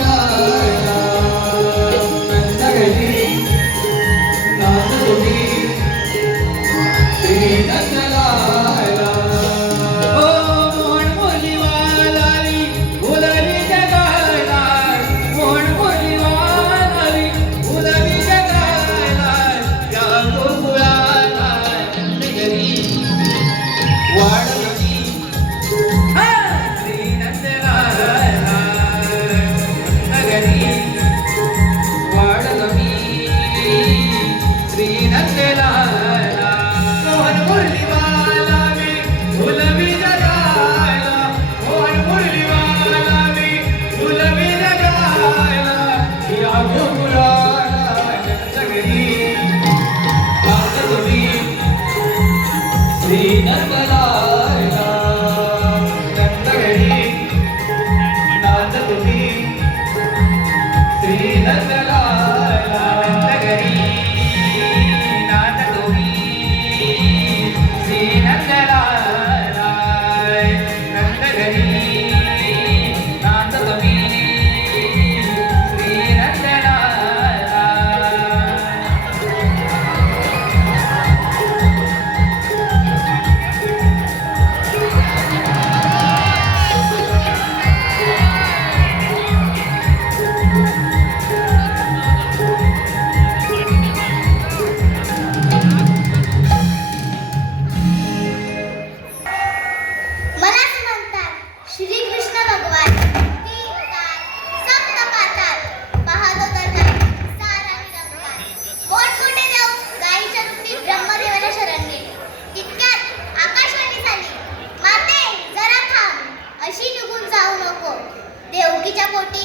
내가 Amen.